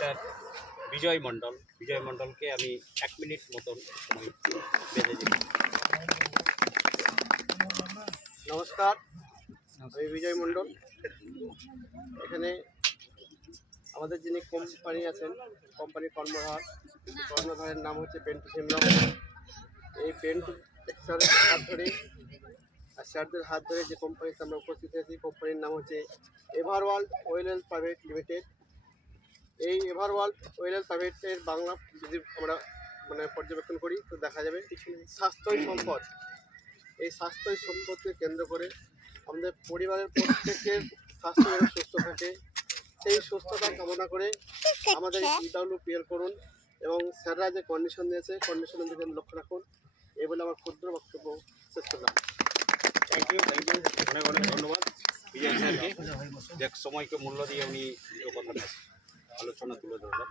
Mister বিজয় মণ্ডলকে আমি 1 minute মতন সময় বেঁধে দিই। নমস্কার, আমি বিজয় মণ্ডল। এখানে আমাদের যিনি কোম্পানি আছেন, কোম্পানির কর্ণধারের নাম হচ্ছে পেন্টু সিমরন। এই পেন্টু স্যারের হাত ধরে যে কোম্পানিতে আমরা উপস্থিত হয়েছি, কোম্পানির নাম হচ্ছে এভারওয়ার্ল্ড ওয়েলহেলথ প্রাইভেট লিমিটেড। এই এভারওয়ার্ল্ড ওয়েলহেলথ প্রাইভেটের বাংলা যদি আমরা পর্যবেক্ষণ করি তো দেখা যাবে স্বাস্থ্যই সম্পদ। এই স্বাস্থ্যই সম্পদকে কেন্দ্র করে আমাদের পরিবারের প্রত্যেকের স্বাস্থ্য যেন সুস্থ থাকে, সেই সুস্থতা কামনা করে আমাদের EWPL করুন এবং স্যাররা যে কন্ডিশন দিয়েছে কন্ডিশনের দিকে লক্ষ্য রাখুন। এই বলে আমার ক্ষুদ্র বক্তব্য শেষ করলাম। থ্যাংক ইউ অনেক ধন্যবাদ বিজয় স্যারকে, যে সময়কে মূল্য দিয়ে উনি কথা আলোচনা তুলে ধরলেন।